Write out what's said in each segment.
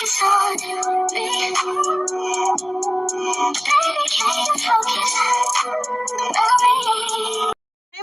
Hey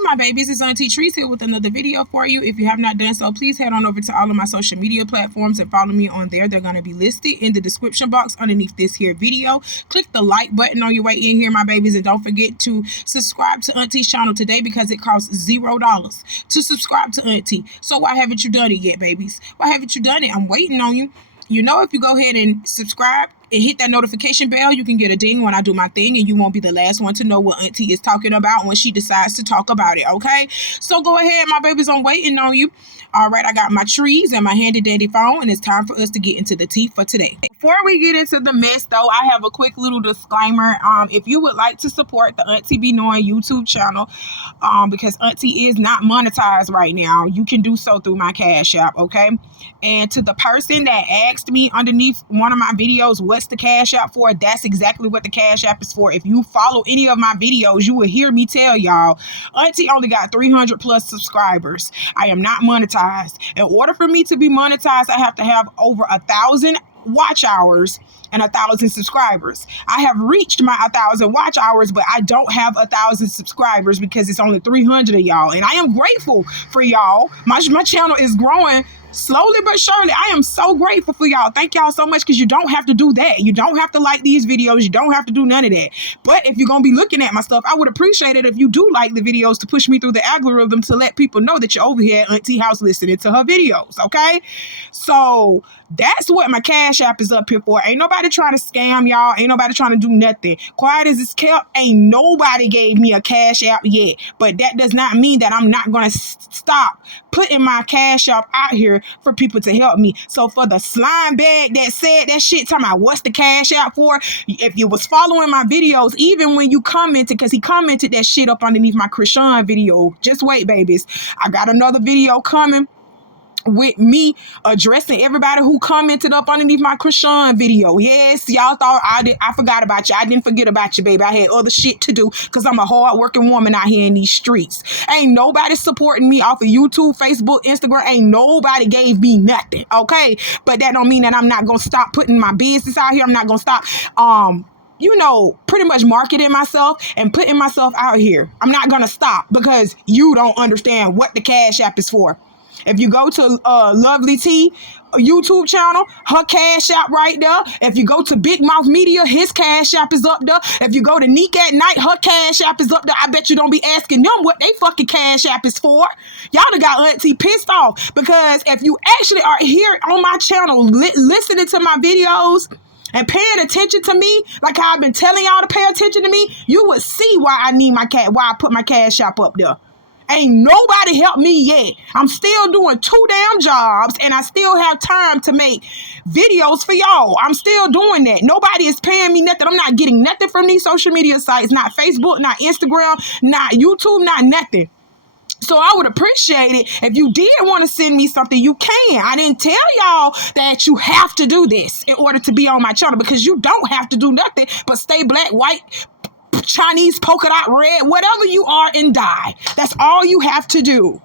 my babies, it's Auntie Trice here with another video for you. If you have not done so, please head on over to all of my social media platforms and follow me on there. They're going to be listed in the description box underneath this here video. Click the like button on your way in here, my babies, and don't forget to subscribe to Auntie's channel today because it costs $0 to subscribe to Auntie. So why haven't you done it yet, babies? Why haven't you done it? I'm waiting on you. You know, if you go ahead and subscribe and hit that notification bell, you can get a ding when I do my thing, and you won't be the last one to know what Auntie is talking about when she decides to talk about it, okay? So go ahead, my babies, I'm waiting on you. All right, I got my trees and my handy dandy phone, and it's time for us to get into the tea for today. Before we get into the mess, though, I have a quick little disclaimer. If you would like to support the Auntie Be Knowing YouTube channel, because Auntie is not monetized right now, you can do so through my Cash App, okay? And to the person that asked me underneath one of my videos, what's the Cash App for? That's exactly what the Cash App is for. If you follow any of my videos, you will hear me tell y'all, Auntie only got 300 plus subscribers. I am not monetized. In order for me to be monetized, I have to have over 1,000 watch hours and 1,000 subscribers. I have reached my 1,000 watch hours, but I don't have 1,000 subscribers because it's only 300 of y'all. And I am grateful for y'all. My channel is growing slowly but surely. I am so grateful for y'all. Thank y'all so much, because you don't have to do that. You don't have to like these videos. You don't have to do none of that. But if you're going to be looking at my stuff, I would appreciate it if you do like the videos to push me through the algorithm to let people know that you're over here at Auntie House listening to her videos, okay? So that's what my Cash App is up here for. Ain't nobody trying to scam y'all. Ain't nobody trying to do nothing. Quiet as it's kept, ain't nobody gave me a Cash App yet. But that does not mean that I'm not going to stop putting my Cash App out here for people to help me. So for the slime bag that said that shit, talking about what's the Cash App for, if you was following my videos, even when you commented, because he commented that shit up underneath my Krishan video, just wait, babies. I got another video coming with me addressing everybody who commented up underneath my Krishan video. Yes, y'all thought I forgot about you. I didn't forget about you, baby. I had other shit to do because I'm a hard-working woman out here in these streets. Ain't nobody supporting me off of YouTube, Facebook, Instagram. Ain't nobody gave me nothing, okay? But that don't mean that I'm not going to stop putting my business out here. I'm not going to stop, you know, pretty much marketing myself and putting myself out here. I'm not going to stop because you don't understand what the Cash App is for. If you go to Lovely T YouTube channel, her Cash App right there. If you go to Big Mouth Media, his Cash App is up there. If you go to Neek at Night, her Cash App is up there. I bet you don't be asking them what they fucking Cash App is for. Y'all done got Auntie pissed off, because if you actually are here on my channel listening to my videos and paying attention to me, like how I've been telling y'all to pay attention to me, you would see why I put my Cash App up there. Ain't nobody helped me yet. I'm still doing 2 damn jobs, and I still have time to make videos for y'all. I'm still doing that. Nobody is paying me nothing. I'm not getting nothing from these social media sites, not Facebook, not Instagram, not YouTube, not nothing. So I would appreciate it if you did want to send me something, you can. I didn't tell y'all that you have to do this in order to be on my channel, because you don't have to do nothing but stay black, white, Chinese, polka dot, red, whatever you are, and die. That's all you have to do.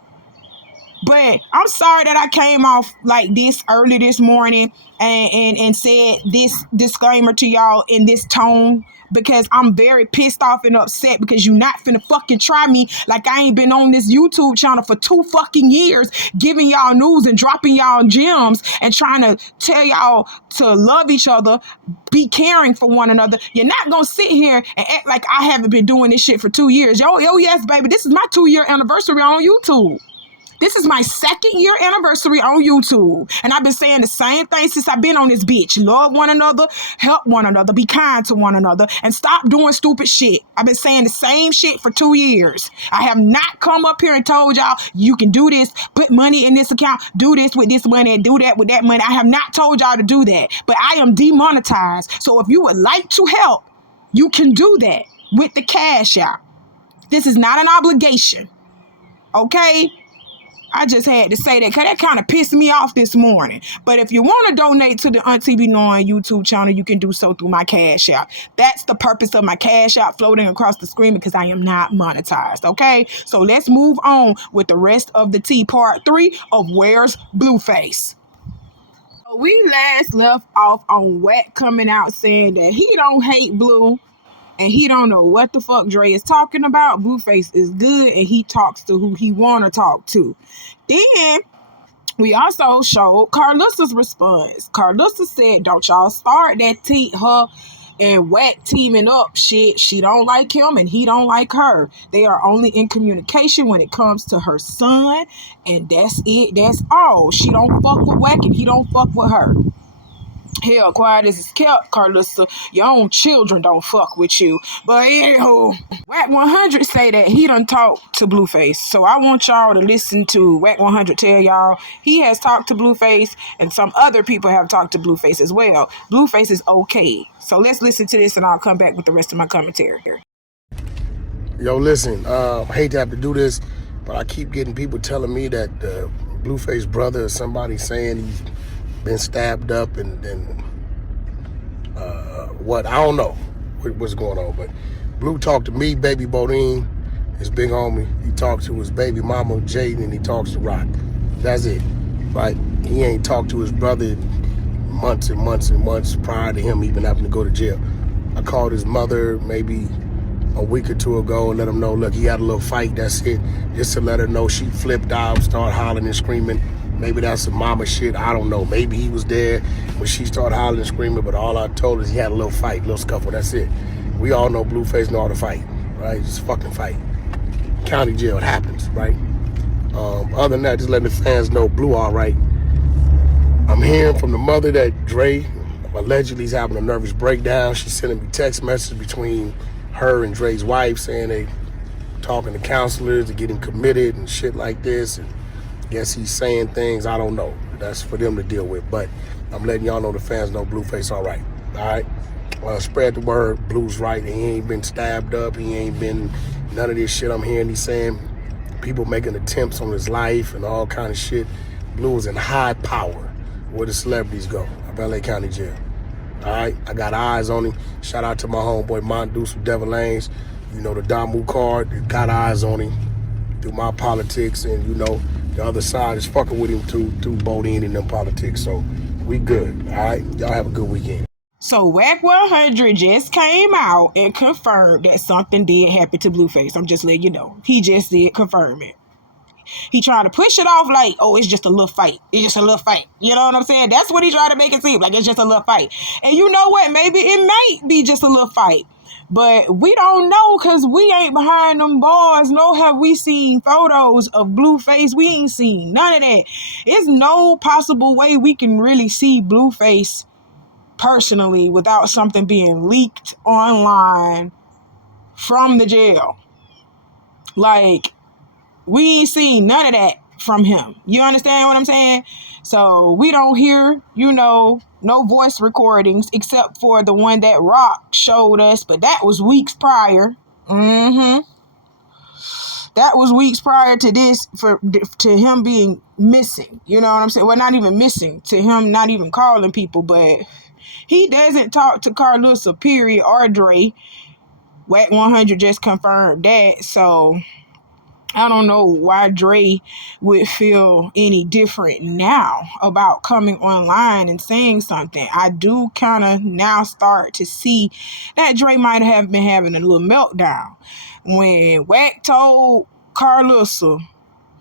But I'm sorry that I came off like this early this morning and said this disclaimer to y'all in this tone, because I'm very pissed off and upset, because you not finna fucking try me like I ain't been on this YouTube channel for 2 fucking years, giving y'all news and dropping y'all gems and trying to tell y'all to love each other, be caring for one another. You're not gonna sit here and act like I haven't been doing this shit for 2 years. Yo, yes, baby, this is my 2-year anniversary on YouTube. This is my 2nd year anniversary on YouTube. And I've been saying the same thing since I've been on this bitch. Love one another, help one another, be kind to one another, and stop doing stupid shit. I've been saying the same shit for 2 years. I have not come up here and told y'all, you can do this, put money in this account, do this with this money, and do that with that money. I have not told y'all to do that. But I am demonetized. So if you would like to help, you can do that with the Cash App. This is not an obligation. Okay? I just had to say that because that kind of pissed me off this morning. But if you want to donate to the Auntie Be Knowing YouTube channel, you can do so through my Cash App. That's the purpose of my Cash App floating across the screen, because I am not monetized, okay? So let's move on with the rest of the tea, part 3 of Where's Blueface. We last left off on Wack coming out saying that he don't hate Blue and he don't know what the fuck Dre is talking about. Blueface is good and he talks to who he want to talk to. Then we also showed Carlissa's response. Carlissa said, don't y'all start that her and Wack teaming up shit. She don't like him and he don't like her. They are only in communication when it comes to her son, and that's it. That's all. She don't fuck with Wack and he don't fuck with her. Hell, quiet as it's kept, Carlissa. Your own children don't fuck with you. But anywho, Wack 100 say that he done talked to Blueface. So I want y'all to listen to Wack 100 tell y'all he has talked to Blueface and some other people have talked to Blueface as well. Blueface is okay. So let's listen to this and I'll come back with the rest of my commentary. Yo, listen, I hate to have to do this, but I keep getting people telling me that Blueface brother or somebody saying he's been stabbed up and what, I don't know what's going on, but Blue talked to me, baby Bodine, his big homie. He talked to his baby mama Jaden, and he talks to Rock. That's it, right? He ain't talked to his brother months and months and months prior to him even having to go to jail. I called his mother maybe a week or two ago and let him know, look, he had a little fight, that's it, just to let her know. She flipped out, started hollering and screaming. Maybe that's some mama shit, I don't know. Maybe he was there when she started hollering and screaming, but all I told her is he had a little fight, little scuffle, that's it. We all know Blueface know how to fight, right? Just fucking fight. County jail, it happens, right? Other than that, just letting the fans know Blue all right. I'm hearing from the mother that Dre allegedly is having a nervous breakdown. She's sending me text messages between her and Dre's wife saying they talking to counselors to get him committed and shit like this, and guess he's saying things, I don't know. That's for them to deal with, but I'm letting y'all know, the fans know Blueface all right. All right? Spread the word, Blue's right. He ain't been stabbed up. He ain't been none of this shit I'm hearing. He's saying people making attempts on his life and all kind of shit. Blue is in high power where the celebrities go, of LA County Jail. All right? I got eyes on him. Shout out to my homeboy Mondoose from Devil Lanes. You know, the Damu card, got eyes on him through my politics, and you know, the other side is fucking with him through Bodine and them politics. So we good, all right? Y'all have a good weekend. So Wack 100 just came out and confirmed that something did happen to Blueface. I'm just letting you know. He just did confirm it. He trying to push it off like, oh, it's just a little fight. It's just a little fight. You know what I'm saying? That's what he trying to make it seem like. It's just a little fight. And you know what? Maybe it might be just a little fight. But we don't know because we ain't behind them bars. Nor have we seen photos of Blueface. We ain't seen none of that. There's no possible way we can really see Blueface personally without something being leaked online from the jail. Like, we ain't seen none of that from him. You understand what I'm saying? So we don't hear, you know, no voice recordings except for the one that Rock showed us, but that was weeks prior. That was weeks prior to this, to him being missing. You know what I'm saying? Well, not even missing, to him not even calling people, but he doesn't talk to Carlissa, period, or Dre. Wack 100 just confirmed that, so I don't know why Dre would feel any different now about coming online and saying something. I do kind of now start to see that Dre might have been having a little meltdown. When Wack told Carlissa,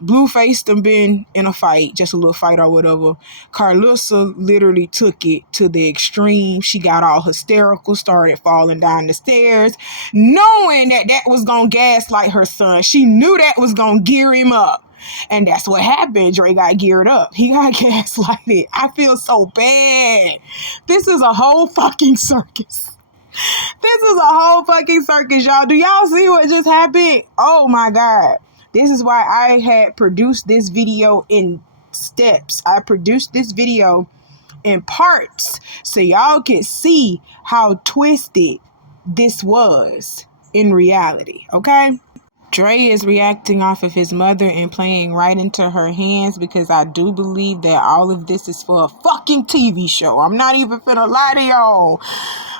Blueface done been in a fight, just a little fight or whatever. Carlissa literally took it to the extreme. She got all hysterical, started falling down the stairs, knowing that that was going to gaslight her son. She knew that was going to gear him up. And that's what happened. Dre got geared up. He got gaslighted. I feel so bad. This is a whole fucking circus. This is a whole fucking circus, y'all. Do y'all see what just happened? Oh my God. This is why I had produced this video in steps. I produced this video in parts so y'all could see how twisted this was in reality, okay? Dre is reacting off of his mother and playing right into her hands because I do believe that all of this is for a fucking TV show. I'm not even finna lie to y'all.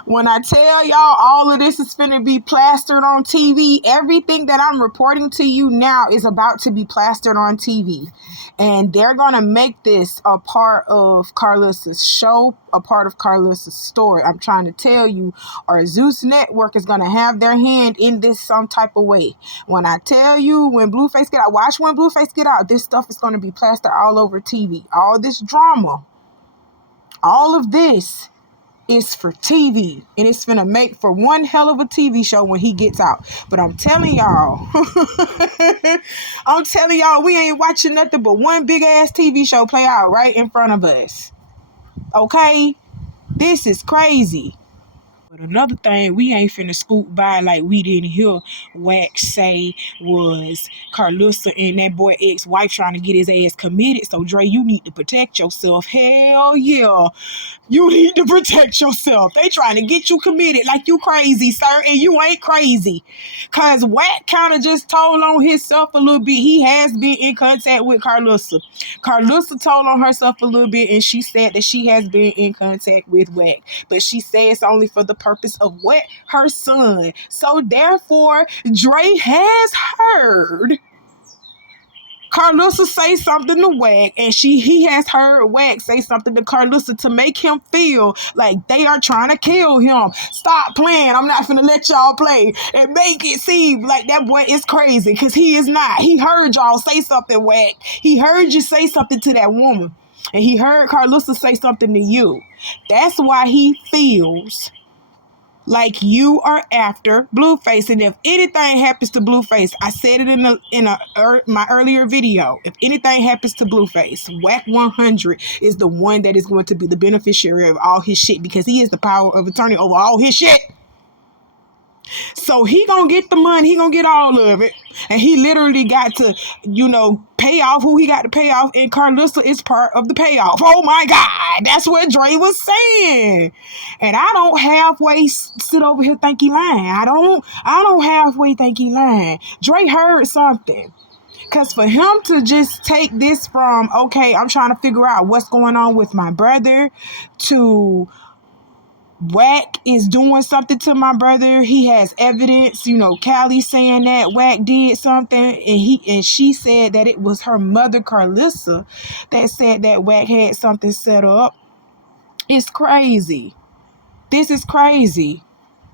When I tell y'all all of this is finna be plastered on TV, everything that I'm reporting to you now is about to be plastered on TV. And they're gonna make this a part of Carlos's show, a part of Carlos's story. I'm trying to tell you, our Zeus Network is gonna have their hand in this some type of way. When I tell you, when Blueface get out, watch when Blueface get out, this stuff is gonna be plastered all over TV. All this drama, all of this is for TV, and it's gonna make for one hell of a TV show when he gets out. But I'm telling y'all, we ain't watching nothing but one big ass TV show play out right in front of us. Okay, this is crazy. But another thing we ain't finna scoop by like we didn't hear Wax say was Carlosa and that boy ex-wife trying to get his ass committed. So Dre, you need to protect yourself. Hell yeah. You need to protect yourself. They trying to get you committed like you crazy, sir, and you ain't crazy. Cause Wack kind of just told on himself a little bit. He has been in contact with Carlosa. Carlosa told on herself a little bit, and she said that she has been in contact with Wack. But she says it's only for the purpose of what? Her son. So therefore, Dre has heard Carlosa say something to Wack, and he has heard Wack say something to Carlosa to make him feel like they are trying to kill him. Stop playing. I'm not finna let y'all play and make it seem like that boy is crazy, because he is not. He heard y'all say something, Wack. He heard you say something to that woman, and he heard Carlosa say something to you. That's why he feels like you are after Blueface. And if anything happens to Blueface, I said it in my earlier video, if anything happens to Blueface, Wack 100 is the one that is going to be the beneficiary of all his shit, because he is the power of attorney over all his shit. So he gonna get the money, he gonna get all of it, and he literally got to, pay off who he got to pay off, and Carlosa is part of the payoff. Oh my God, that's what Dre was saying. And I don't halfway sit over here think he lying. I don't halfway think he lying. Dre heard something. Because for him to just take this from, okay, I'm trying to figure out what's going on with my brother, to Wack is doing something to my brother. He has evidence, Callie saying that Wack did something, and she said that it was her mother, Carlosa, that said that Wack had something set up. It's crazy. This is crazy.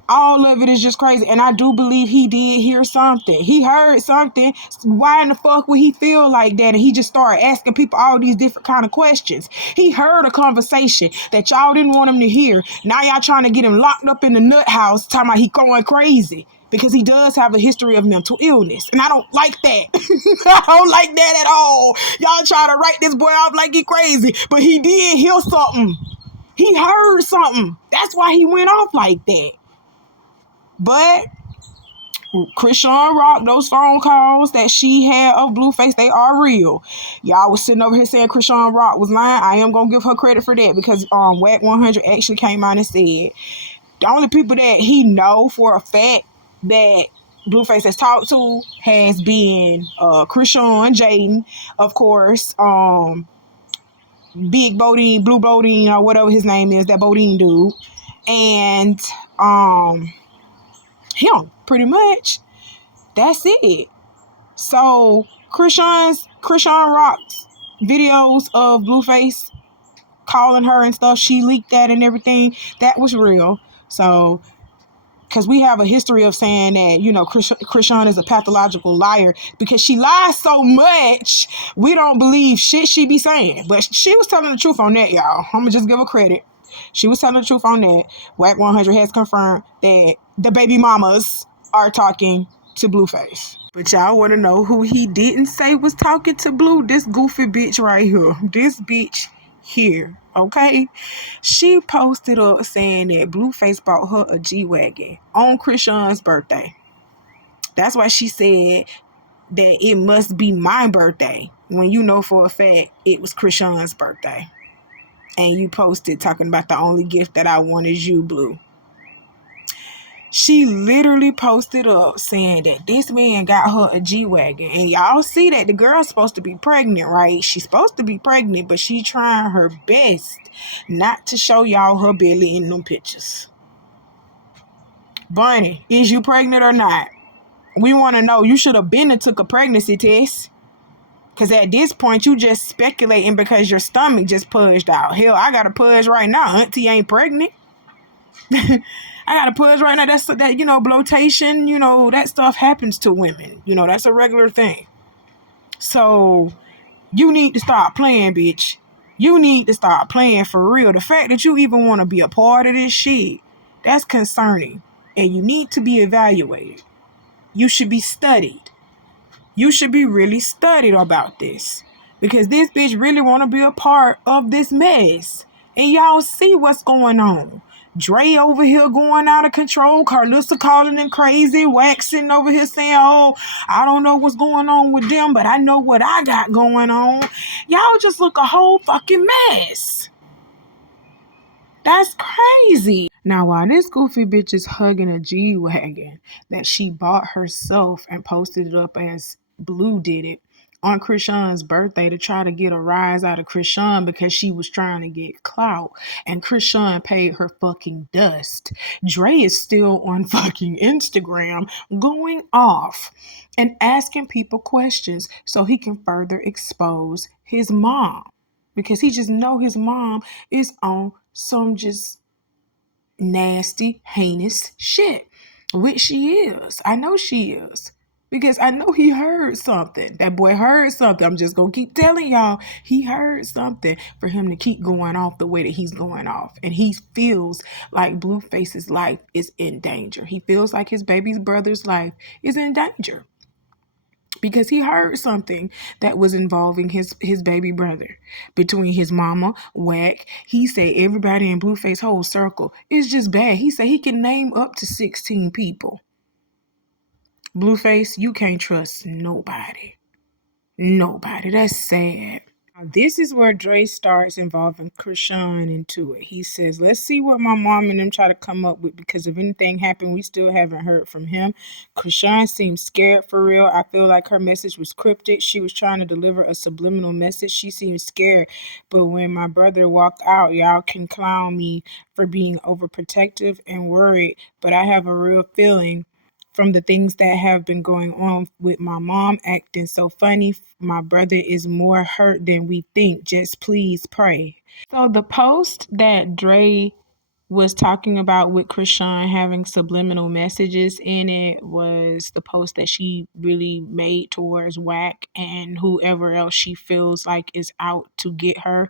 All of it is just crazy. And I do believe he did hear something. He heard something. Why in the fuck would he feel like that? And he just started asking people all these different kind of questions. He heard a conversation that y'all didn't want him to hear. Now y'all trying to get him locked up in the nut house, talking about he going crazy, because he does have a history of mental illness. And I don't like that. I don't like that at all. Y'all trying to write this boy off like he crazy, but he did hear something. He heard something. That's why he went off like that. But Krishan Rock, those phone calls that she had of Blueface, they are real. Y'all was sitting over here saying Krishan Rock was lying. I am going to give her credit for that, because Wack 100 actually came out and said the only people that he know for a fact that Blueface has talked to has been Krishan, Jaden, of course, Big Bodine, Blue Bodine, or whatever his name is, that Bodine dude, and him, pretty much. That's it. So Krishan Rock's videos of Blueface calling her and stuff, she leaked that and everything. That was real. So, because we have a history of saying that, Krishan is a pathological liar, because she lies so much, we don't believe shit she be saying. But she was telling the truth on that, y'all. I'm gonna just give her credit. She was telling the truth on that. Wack 100 has confirmed that the baby mamas are talking to Blueface. But y'all want to know who he didn't say was talking to Blue? This goofy bitch right here. This bitch here, okay? She posted up saying that Blueface bought her a G-Wagon on Krishan's birthday. That's why she said that it must be my birthday, when you know for a fact it was Krishan's birthday. And you posted talking about the only gift that I want is you, Blue. She literally posted up saying that this man got her a G-Wagon. And y'all see that the girl's supposed to be pregnant, right? She's supposed to be pregnant, but she trying her best not to show y'all her belly in them pictures. Bunny, is you pregnant or not? We want to know. You should have been and took a pregnancy test. Because at this point, you just speculating because your stomach just pudged out. Hell, I got a pudge right now. Auntie ain't pregnant. I got a pudge right now. That's that, bloatation, that stuff happens to women. That's a regular thing. So you need to stop playing, bitch. You need to stop playing for real. The fact that you even want to be a part of this shit, that's concerning. And you need to be evaluated. You should be studied. You should be really studied about this. Because this bitch really want to be a part of this mess. And y'all see what's going on. Dre over here going out of control. Carlissa calling him crazy. Waxing over here saying, oh, I don't know what's going on with them, but I know what I got going on. Y'all just look a whole fucking mess. That's crazy. Now, while this goofy bitch is hugging a G-Wagon that she bought herself and posted it up as Blue did it on Krishan's birthday to try to get a rise out of Krishan because she was trying to get clout, and Krishan paid her fucking dust. Dre is still on fucking Instagram going off and asking people questions so he can further expose his mom, because he just know his mom is on some just nasty, heinous shit, which she is. I know she is, because I know he heard something. That boy heard something. I'm just gonna keep telling y'all, he heard something for him to keep going off the way that he's going off. And he feels like Blueface's life is in danger. He feels like his baby brother's life is in danger, because he heard something that was involving his baby brother. Between his mama, Whack, he said everybody in Blueface whole circle is just bad. He said he can name up to 16 people. Blueface, you can't trust nobody. Nobody. That's sad. Now, this is where Dre starts involving Krishan into it. He says, let's see what my mom and them try to come up with, because if anything happened, we still haven't heard from him. Krishan seems scared for real. I feel like her message was cryptic. She was trying to deliver a subliminal message. She seems scared. But when my brother walked out, y'all can clown me for being overprotective and worried. But I have a real feeling from the things that have been going on with my mom acting so funny. My brother is more hurt than we think. Just please pray. So the post that Dre was talking about with Krishan having subliminal messages in it was the post that she really made towards Whack and whoever else she feels like is out to get her,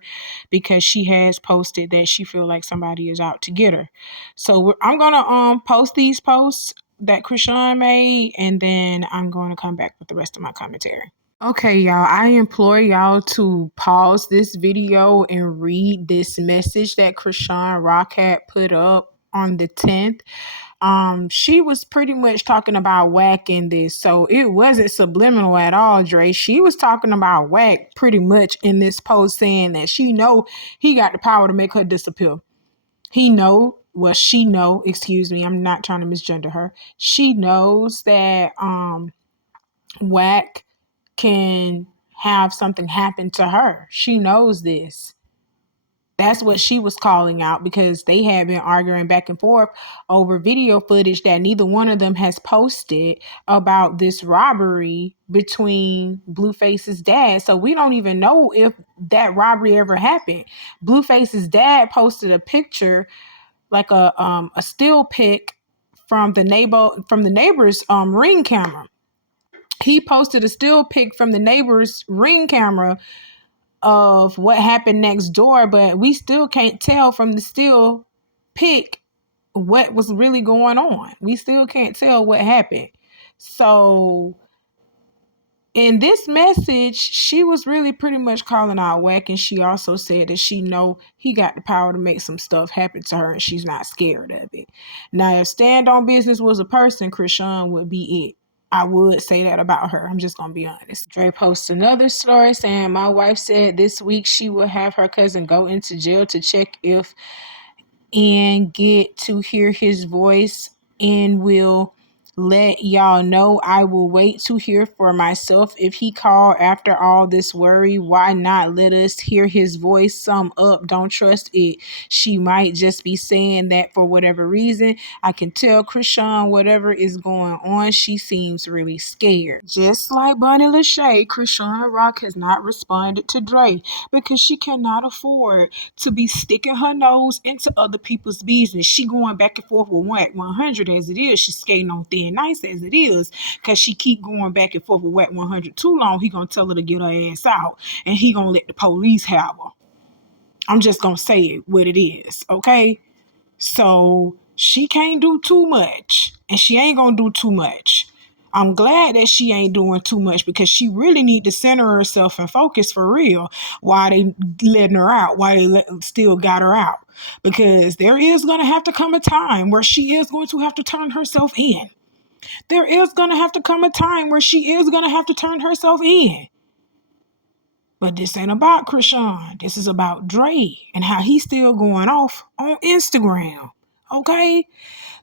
because she has posted that she feel like somebody is out to get her. So I'm gonna post these posts that Krishan made, and then I'm going to come back with the rest of my commentary. Okay, y'all, I implore y'all to pause this video and read this message that Krishan Rock had put up on the 10th. She was pretty much talking about Whack in this, so it wasn't subliminal at all, Dre. She was talking about Whack pretty much in this post, saying that she know he got the power to make her disappear. She know, I'm not trying to misgender her. She knows that Whack can have something happen to her. She knows this. That's what she was calling out, because they had been arguing back and forth over video footage that neither one of them has posted about this robbery between Blueface's dad. So we don't even know if that robbery ever happened. Blueface's dad posted a picture, like a still pic from the neighbor's ring camera. He posted a still pic from the neighbor's ring camera of what happened next door, but we still can't tell from the still pic what was really going on. We still can't tell what happened. So in this message, she was really pretty much calling out Whack, and she also said that she know he got the power to make some stuff happen to her, and she's not scared of it. Now, if Stand On Business was a person, Krishan would be it. I would say that about her. I'm just going to be honest. Dre posts another story saying, my wife said this week she will have her cousin go into jail to check if and get to hear his voice and will let y'all know I will wait to hear for myself. If he called after all this worry, why not let us hear his voice? Sum up. Don't trust it. She might just be saying that for whatever reason. I can tell Krishan whatever is going on. She seems really scared. Just like Bonnie Lachey, Krishan Rock has not responded to Dre because she cannot afford to be sticking her nose into other people's business. She going back and forth with Wack 100 as it is. She's skating on thin nice as it is because she keep going back and forth with Wack 100 too long. He gonna tell her to get her ass out and he gonna let the police have her. I'm just gonna say it what it is, okay? So she can't do too much and she ain't gonna do too much. I'm glad that she ain't doing too much because she really need to center herself and focus for real while they letting her out, while they still got her out. Because there is going to have to come a time where she is going to have to turn herself in. There is going to have to come a time where she is going to have to turn herself in. But this ain't about Krishan. This is about Dre and how he's still going off on Instagram. Okay?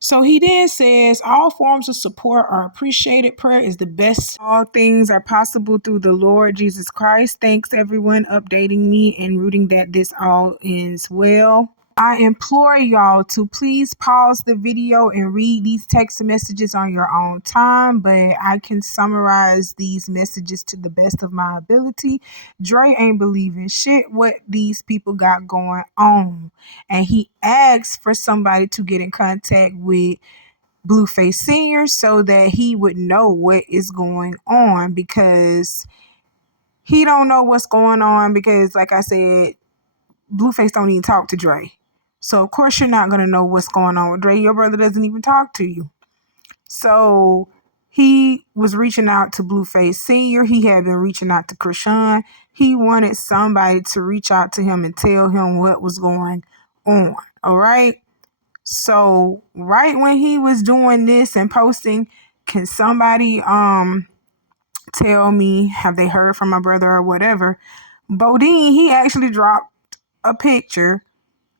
So he then says, all forms of support are appreciated. Prayer is the best. All things are possible through the Lord Jesus Christ. Thanks everyone updating me and rooting that this all ends well. I implore y'all to please pause the video and read these text messages on your own time, but I can summarize these messages to the best of my ability. Dre ain't believing shit what these people got going on. And he asked for somebody to get in contact with Blueface Sr. so that he would know what is going on because he don't know what's going on because, like I said, Blueface don't even talk to Dre. So, of course, you're not going to know what's going on with Dre. Your brother doesn't even talk to you. So, he was reaching out to Blueface Sr. He had been reaching out to Krishan. He wanted somebody to reach out to him and tell him what was going on. All right? So, right when he was doing this and posting, can somebody tell me, have they heard from my brother or whatever? Bodine, he actually dropped a picture,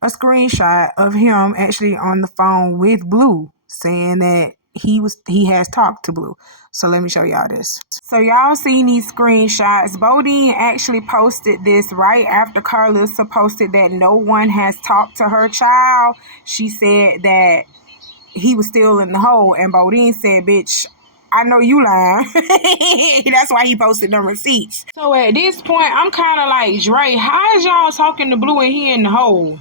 a screenshot of him actually on the phone with Blue saying that he has talked to Blue. So let me show y'all this. So y'all seen these screenshots. Bodine actually posted this right after Carlissa posted that no one has talked to her child. She said that he was still in the hole, and Bodine said, bitch, I know you lying. That's why he posted them receipts. So at this point, I'm kind of like, Dre, how is y'all talking to Blue and he in the hole?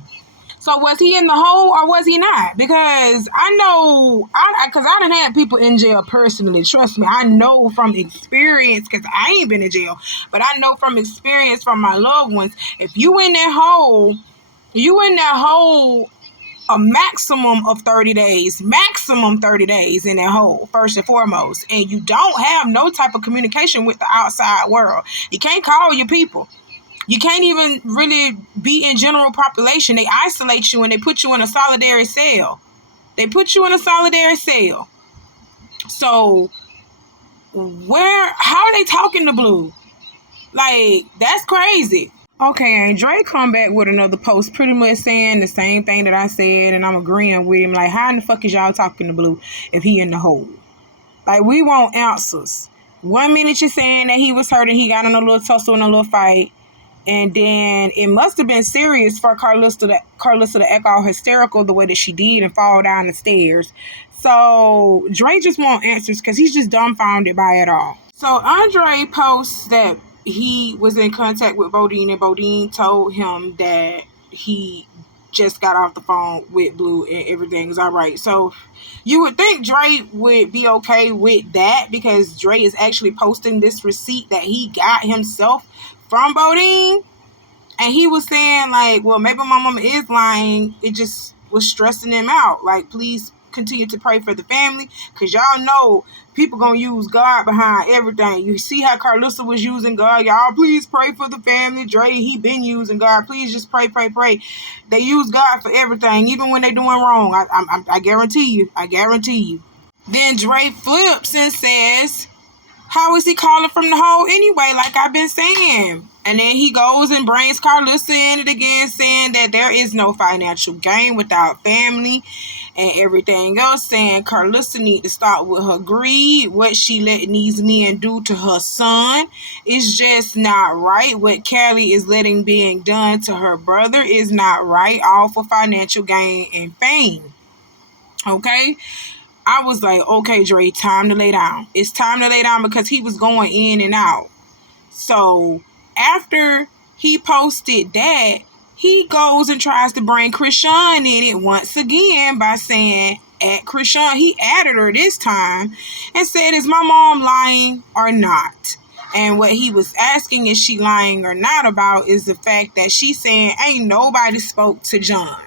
So was he in the hole or was he not? Because I know, because I done had people in jail personally. Trust me, I know from experience, because I ain't been in jail, but I know from experience from my loved ones, if you in that hole, a maximum of 30 days in that hole, first and foremost. And you don't have no type of communication with the outside world. You can't call your people. You can't even really be in general population. They isolate you and they put you in a solitary cell. So how are they talking to Blue? Like, that's crazy. Okay, and Drake come back with another post pretty much saying the same thing that I said, and I'm agreeing with him. Like, how in the fuck is y'all talking to Blue if he in the hole? Like, we want answers. 1 minute you're saying that he was hurt and he got in a little tussle and a little fight, and then it must have been serious for Carlissa to act all hysterical the way that she did and fall down the stairs. So Drake just want answers because he's just dumbfounded by it all. So Andre posts that he was in contact with Bodine, and Bodine told him that he just got off the phone with Blue and everything is all right. So you would think Dre would be okay with that because Dre is actually posting this receipt that he got himself from Bodine. And he was saying, like, well, maybe my mama is lying. It just was stressing him out. Like, please continue to pray for the family because y'all know people gonna use God behind everything. You see how Carlissa was using God. Y'all please pray for the family. Dre, he been using God. Please just pray. They use God for everything, even when they doing wrong. I guarantee you. Then Dre flips and says, how is he calling from the hole anyway, like I've been saying? And then he goes and brings Carlissa in it again, saying that there is no financial gain without family. and everything else, saying Carlissa need to stop with her greed. What she letting these men do to her son is just not right. What Callie is letting being done to her brother is not right, all for financial gain and fame. Okay? I was like, okay, Dre, time to lay down. It's time to lay down, because he was going in and out. So after he posted that, he goes and tries to bring Krishan in it once again by saying, at Krishan, he added her this time and said, is my mom lying or not? And what he was asking, is she lying or not, about is the fact that she's saying, ain't nobody spoke to John.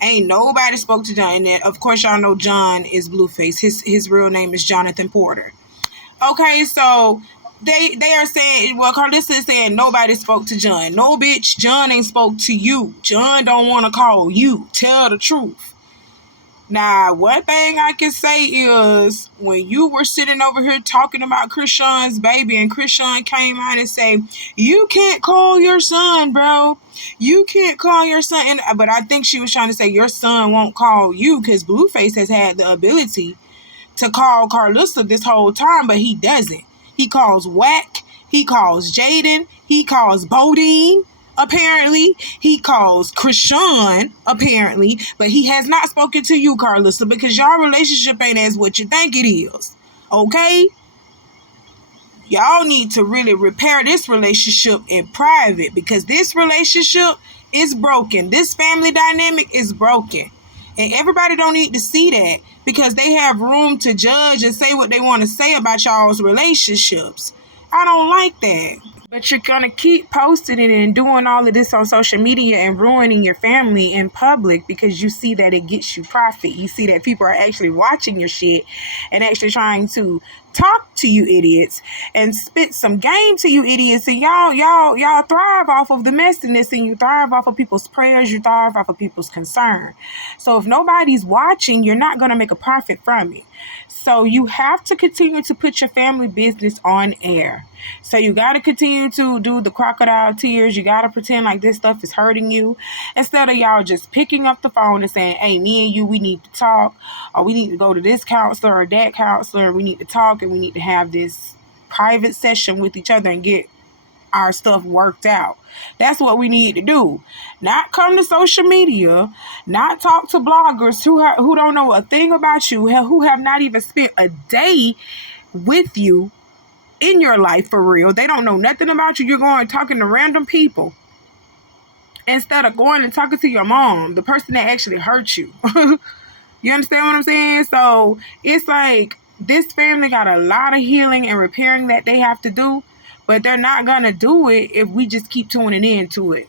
Ain't nobody spoke to John. And then, of course, y'all know John is Blueface. His real name is Jonathan Porter. Okay, so they are saying, well, Carlissa is saying nobody spoke to John. No, bitch, John ain't spoke to you. John don't want to call you. Tell the truth. Now, one thing I can say is, when you were sitting over here talking about Krishan's baby, and Krishan came out and say, you can't call your son, bro. You can't call your son. But I think she was trying to say your son won't call you, because Blueface has had the ability to call Carlissa this whole time, but he doesn't. He calls Whack. He calls Jaden. He calls Bodine. Apparently, he calls Krishan, apparently, but he has not spoken to you, Carlissa, because y'all relationship ain't as what you think it is. Okay? Y'all need to really repair this relationship in private, because this relationship is broken. This family dynamic is broken. And everybody don't need to see that, because they have room to judge and say what they want to say about y'all's relationships. I don't like that. But you're going to keep posting it and doing all of this on social media and ruining your family in public, because you see that it gets you profit. You see that people are actually watching your shit and actually trying to talk to you idiots and spit some game to you idiots. And y'all thrive off of the messiness, and you thrive off of people's prayers. You thrive off of people's concern. So if nobody's watching, you're not going to make a profit from it. So you have to continue to put your family business on air. So you got to continue to do the crocodile tears. You got to pretend like this stuff is hurting you, instead of y'all just picking up the phone and saying, hey, me and you, we need to talk, or we need to go to this counselor or that counselor. We need to talk, and we need to have this private session with each other and get our stuff worked out. That's what we need to do. Not come to social media, not talk to bloggers who don't know a thing about you, who have not even spent a day with you in your life for real. They don't know nothing about you. You're going and talking to random people instead of going and talking to your mom, the person that actually hurt you. You understand what I'm saying? So it's like, this family got a lot of healing and repairing that they have to do, but they're not going to do it if we just keep tuning into it.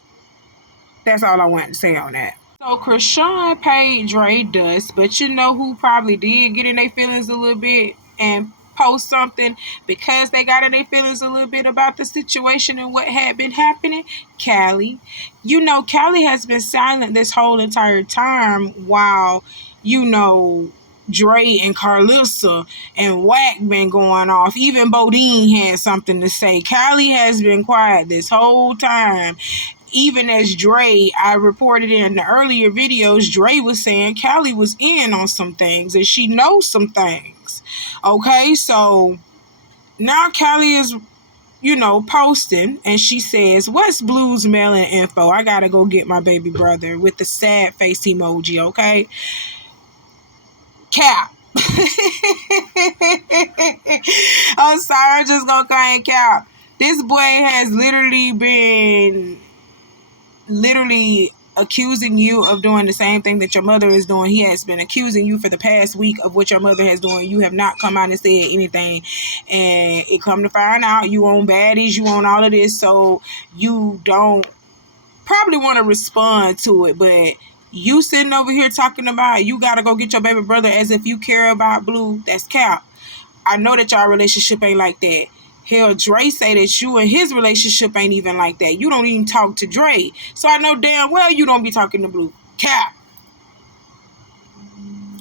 That's all I want to say on that. So Krishan paid Dre dust, but you know who probably did get in their feelings a little bit and post something because they got in their feelings a little bit about the situation and what had been happening? Callie. You know, Callie has been silent this whole entire time while, you know, Dre and Carlissa and Whack been going off. Even Bodine had something to say. Callie has been quiet this whole time. Even as Dre, I reported in the earlier videos, Dre was saying Callie was in on some things and she knows some things. Okay, so now Callie is, you know, posting and she says, what's Blue's mailing info? I gotta go get my baby brother, with the sad face emoji, okay? Cap. I'm sorry, I'm just gonna call it Cap. This boy has literally been accusing you of doing the same thing that your mother is doing. He has been accusing you for the past week of what your mother has done. You have not come out and said anything, and it come to find out you own baddies, you own all of this, so you don't probably want to respond to it. But you sitting over here talking about you gotta go get your baby brother as if you care about Blue, that's Cap. I know that y'all relationship ain't like that. Hell, Dre say that you and his relationship ain't even like that. You don't even talk to Dre. So I know damn well you don't be talking to Blue. Cap.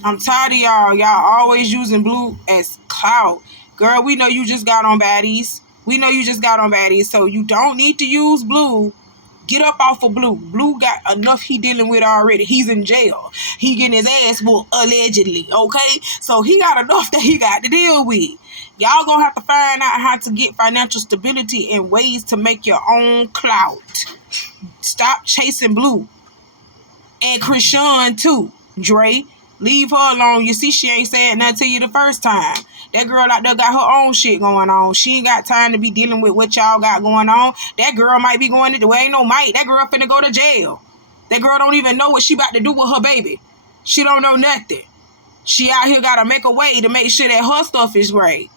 I'm tired of y'all. Y'all always using Blue as clout. Girl, we know you just got on baddies. We know you just got on baddies. So you don't need to use Blue Get up off of Blue. Blue got enough he dealing with already. He's in jail. He getting his ass whooped, allegedly, okay? So he got enough that he got to deal with. Y'all gonna have to find out how to get financial stability and ways to make your own clout. Stop chasing Blue. And Krishan too. Dre, leave her alone. You see, she ain't saying nothing to you the first time. That girl out there got her own shit going on. She ain't got time to be dealing with what y'all got going on. That girl might be going to the way ain't no might. That girl finna go to jail. That girl don't even know what she about to do with her baby. She don't know nothing. She out here gotta make a way to make sure that her stuff is right.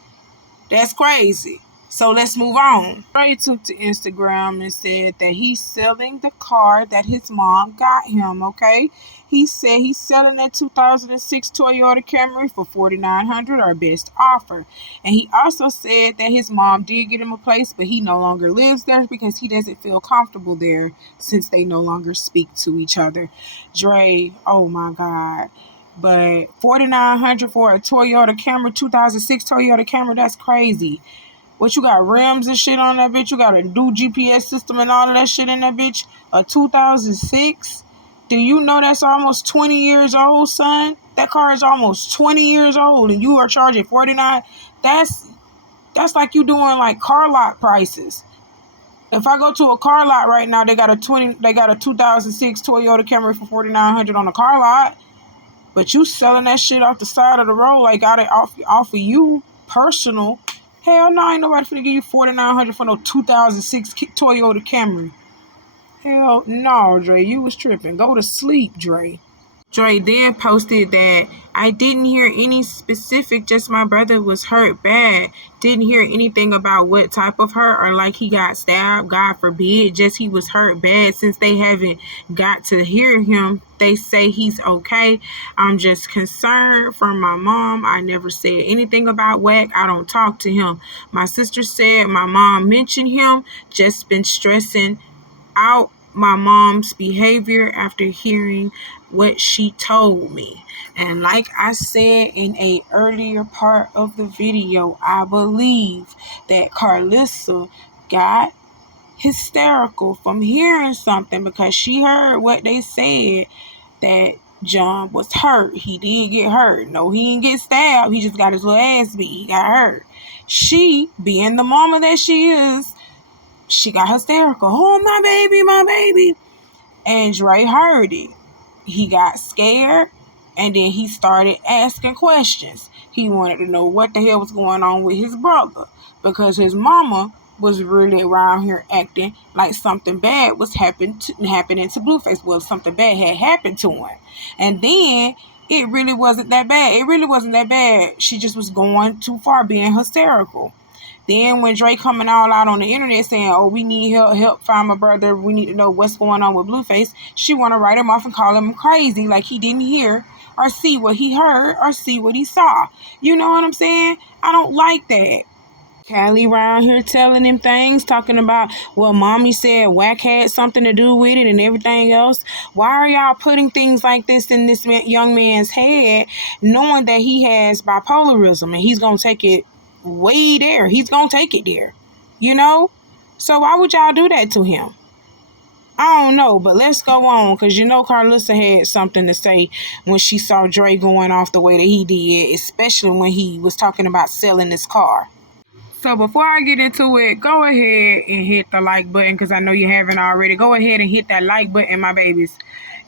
That's crazy. So let's move on. Trey took to Instagram and said that he's selling the car that his mom got him, okay? He said he's selling that 2006 Toyota Camry for $4,900, our best offer. And he also said that his mom did get him a place, but he no longer lives there because he doesn't feel comfortable there since they no longer speak to each other. Dre, oh my God. But $4,900 for a Toyota Camry, 2006 Toyota Camry, that's crazy. What, you got rims and shit on that bitch? You got a new GPS system and all of that shit in that bitch? A 2006? Do you know that's almost 20 years old, son? That car is almost 20 years old and you are charging $49. That's like you doing like car lot prices. If I go to a car lot right now, they got a 2006 Toyota Camry for $4,900 on a car lot. But you selling that shit off the side of the road, like got it off of you, personal. Hell no, ain't nobody finna give you $4,900 for no 2006 Toyota Camry. Hell no, Dre, you was tripping. Go to sleep, Dre. Dre then posted that I didn't hear any specific, just my brother was hurt bad. Didn't hear anything about what type of hurt or like he got stabbed, God forbid. Just he was hurt bad. Since they haven't got to hear him, they say he's okay. I'm just concerned for my mom. I never said anything about Wack. I don't talk to him. My sister said my mom mentioned him. Just been stressing out my mom's behavior after hearing what she told me. And like I said in a earlier part of the video, I believe that Carlissa got hysterical from hearing something because she heard what they said, that John was hurt. He did get hurt. No, he didn't get stabbed. He just got his little ass beat. He got hurt. She, being the mama that she is, she got hysterical. Oh, my baby, my baby. And Dre heard it. He got scared, and then he started asking questions. He wanted to know what the hell was going on with his brother, because his mama was really around here acting like something bad was happening to Blueface. Well, something bad had happened to him. And then it really wasn't that bad. It really wasn't that bad. She just was going too far, being hysterical. Then when Drake coming all out on the internet saying, oh, we need help find my brother, we need to know what's going on with Blueface, she want to write him off and call him crazy, like he didn't hear or see what he heard or see what he saw. You know what I'm saying? I don't like that. Callie around here telling him things, talking about, well, mommy said Wack had something to do with it and everything else. Why are y'all putting things like this in this young man's head, knowing that he has bipolarism and he's going to take it way there? He's going to take it there, you know? So why would y'all do that to him? I don't know, but let's go on, because you know Carlissa had something to say when she saw Dre going off the way that he did, especially when he was talking about selling his car. So before I get into it, go ahead and hit the like button, because I know you haven't already. Go ahead and hit that like button, my babies.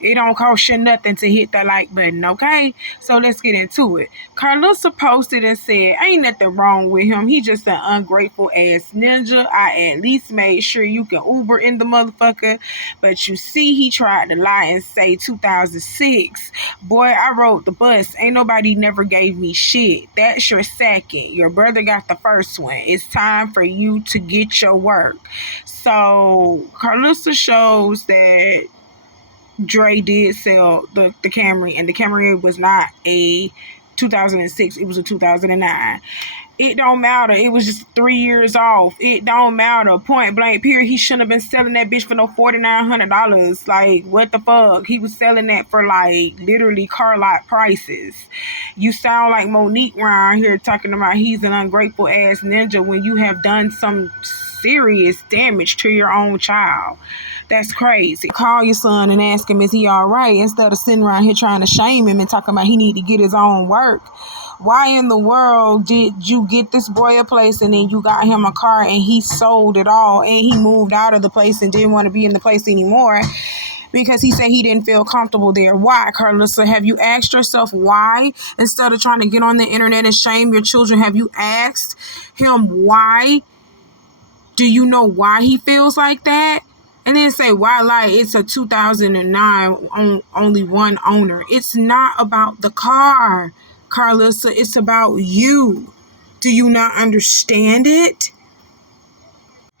It don't cost you nothing to hit that like button, okay? So let's get into it. Carlissa posted and said, ain't nothing wrong with him. He just an ungrateful ass ninja. I at least made sure you can Uber in the motherfucker. But you see, he tried to lie and say 2006. Boy, I rode the bus. Ain't nobody never gave me shit. That's your second. Your brother got the first one. It's time for you to get your work. So Carlissa shows that Dre did sell the Camry, and the Camry was not a 2006, it was a 2009. It don't matter. It was just 3 years off. It don't matter. Point blank, period. He shouldn't have been selling that bitch for no $4,900. Like, what the fuck? He was selling that for, like, literally car lot prices. You sound like Monique around here talking about he's an ungrateful ass ninja when you have done some serious damage to your own child. That's crazy. Call your son and ask him, is he all right? Instead of sitting around here trying to shame him and talking about he need to get his own work. Why in the world did you get this boy a place and then you got him a car and he sold it all and he moved out of the place and didn't want to be in the place anymore because he said he didn't feel comfortable there? Why, Carlissa? Have you asked yourself why? Instead of trying to get on the internet and shame your children, have you asked him why? Do you know why he feels like that? And then say, why lie? It's a 2009, only one owner. It's not about the car, Carlissa. It's about you. Do you not understand it?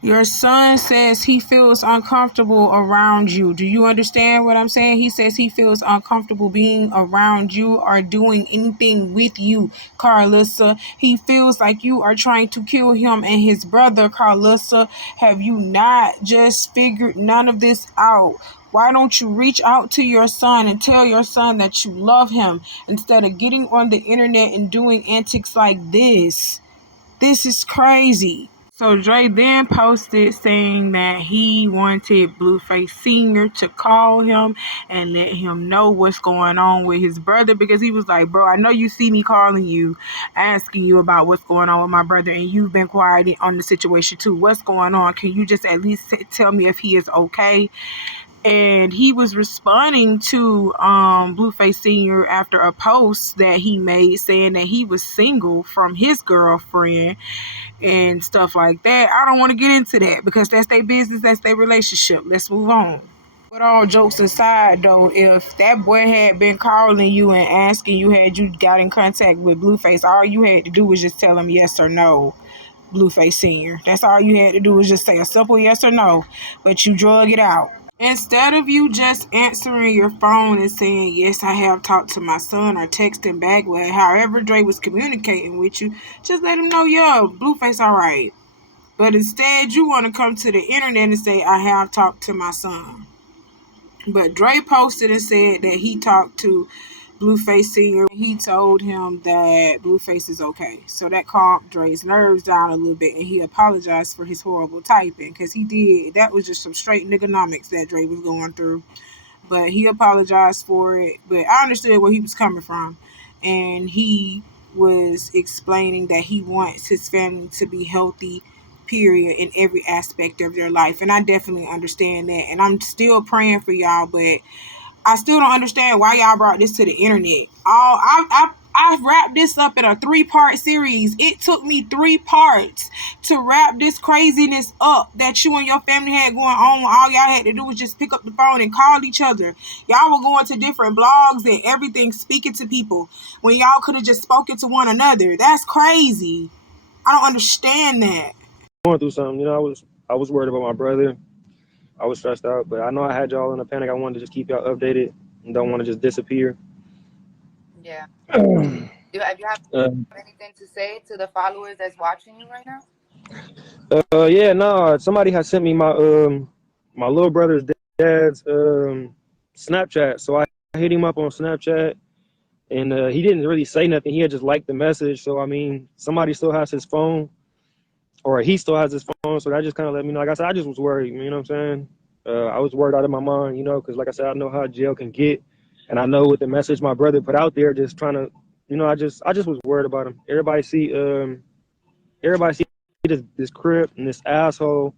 Your son says he feels uncomfortable around you. Do you understand what I'm saying? He says he feels uncomfortable being around you or doing anything with you, Carlissa. He feels like you are trying to kill him and his brother, Carlissa. Have you not just figured none of this out? Why don't you reach out to your son and tell your son that you love him instead of getting on the internet and doing antics like this? This is crazy. So Dre then posted saying that he wanted Blueface Sr. to call him and let him know what's going on with his brother, because he was like, bro, I know you see me calling you, asking you about what's going on with my brother, and you've been quiet on the situation too. What's going on? Can you just at least tell me if he is okay? And he was responding to Blueface Sr. after a post that he made saying that he was single from his girlfriend and stuff like that. I don't want to get into that because that's their business, that's their relationship. Let's move on. But all jokes aside, though, if that boy had been calling you and asking you had you got in contact with Blueface, all you had to do was just tell him yes or no, Blueface Sr. That's all you had to do was just say a simple yes or no, but you drug it out. Instead of you just answering your phone and saying, yes, I have talked to my son, or texting back with however Dre was communicating with you, just let him know, yo, Blueface all right. But instead, you want to come to the internet and say, I have talked to my son. But Dre posted and said that he talked to Blueface Sr. He told him that Blueface is okay. So that calmed Dre's nerves down a little bit, and he apologized for his horrible typing, because he did. That was just some straight niggonomics that Dre was going through. But he apologized for it. But I understood where he was coming from. And he was explaining that he wants his family to be healthy, period, in every aspect of their life. And I definitely understand that. And I'm still praying for y'all, but I still don't understand why y'all brought this to the internet. I wrapped this up in a 3-part series. It took me 3 parts to wrap this craziness up that you and your family had going on. All y'all had to do was just pick up the phone and call each other. Y'all were going to different blogs and everything, speaking to people when y'all could have just spoken to one another. That's crazy. I don't understand that. Going through something, you know, I was worried about my brother. I was stressed out, but I know I had y'all in a panic. I wanted to just keep y'all updated and don't want to just disappear. Yeah. Do you have anything to say to the followers that's watching you right now? Yeah, no, somebody had sent me my my little brother's dad's Snapchat, so I hit him up on Snapchat, and he didn't really say nothing. He had just liked the message, so I mean, somebody still has his phone, or he still has his phone, so that just kind of let me know. Like I said, I just was worried, you know what I'm saying? I was worried out of my mind, you know, because like I said, I know how jail can get, and I know with the message my brother put out there, just trying to, you know, I just was worried about him. Everybody see this crip and this asshole,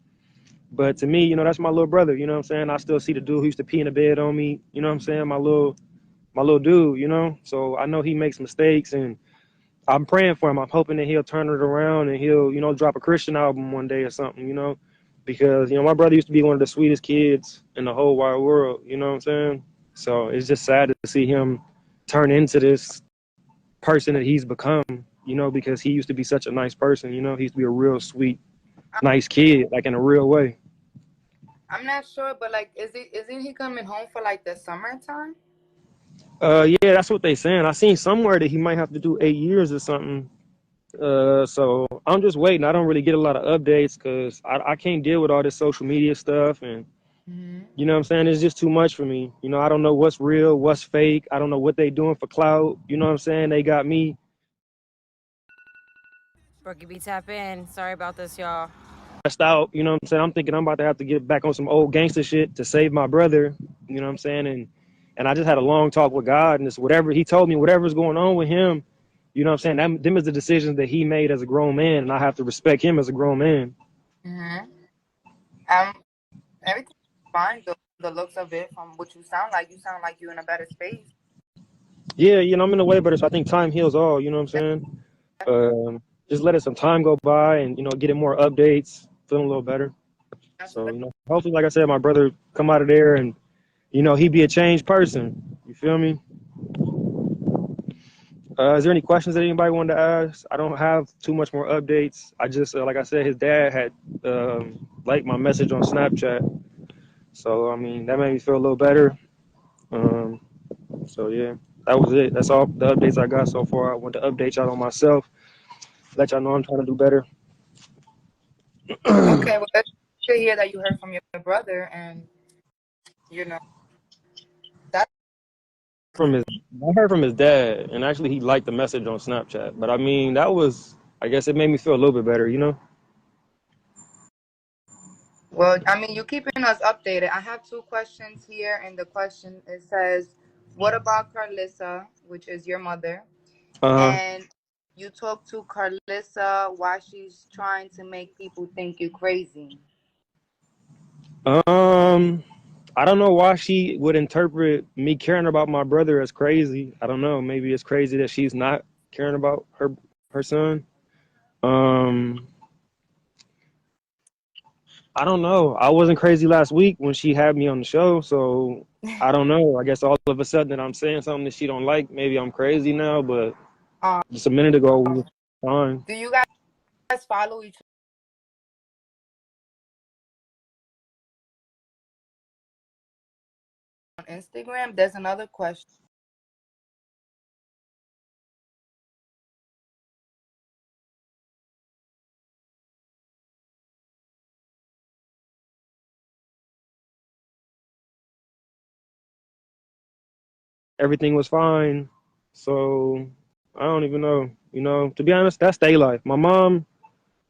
but to me, you know, that's my little brother, you know what I'm saying? I still see the dude who used to pee in the bed on me, you know what I'm saying? My little dude, you know? So I know he makes mistakes, and I'm praying for him. I'm hoping that he'll turn it around and he'll, you know, drop a Christian album one day or something, you know? Because, you know, my brother used to be one of the sweetest kids in the whole wide world, you know what I'm saying? So it's just sad to see him turn into this person that he's become, you know, because he used to be such a nice person, you know? He used to be a real sweet, nice kid, like in a real way. I'm not sure, but like, isn't he coming home for like the summertime? Yeah, that's what they saying. I seen somewhere that he might have to do 8 years or something. So I'm just waiting. I don't really get a lot of updates because I can't deal with all this social media stuff, and you know what I'm saying? It's just too much for me. You know, I don't know what's real, what's fake. I don't know what they doing for clout. You know what I'm saying? They got me. Brookie B, tap in. Sorry about this, y'all. stressed out. You know what I'm saying? I'm thinking I'm about to have to get back on some old gangster shit to save my brother. You know what I'm saying? And I just had a long talk with God, and it's whatever he told me, whatever's going on with him. You know what I'm saying? Them is the decisions that he made as a grown man, and I have to respect him as a grown man. Mm-hmm. Everything's fine. The looks of it, from what you sound like you're in a better space. Yeah, I'm in a way better. So I think time heals all. You know what I'm saying? Just let it some time go by, and getting more updates, feeling a little better. So hopefully, like I said, my brother come out of there, and he be a changed person. You feel me? Is there any questions that anybody wanted to ask? I don't have too much more updates. I just, like I said, his dad had liked my message on Snapchat. So, I mean, that made me feel a little better. So, yeah, that was it. That's all the updates I got so far. I want to update y'all on myself, let y'all know I'm trying to do better. Okay, well, it's good to hear that you heard from your brother, and that. I heard from his dad, and actually he liked the message on Snapchat. But I mean, I guess it made me feel a little bit better, Well, I mean, you're keeping us updated. I have two questions here, and the question it says, "What about Carlissa, which is your mother?" Uh-huh. And you talk to Carlissa why she's trying to make people think you crazy. I don't know why she would interpret me caring about my brother as crazy. I don't know. Maybe it's crazy that she's not caring about her son. I don't know. I wasn't crazy last week when she had me on the show, so I don't know. I guess all of a sudden that I'm saying something that she don't like, maybe I'm crazy now. But just a minute ago, we were fine. Do you guys follow each other on Instagram? There's another question. Everything was fine, so I don't even know. To be honest, that's their life. My mom,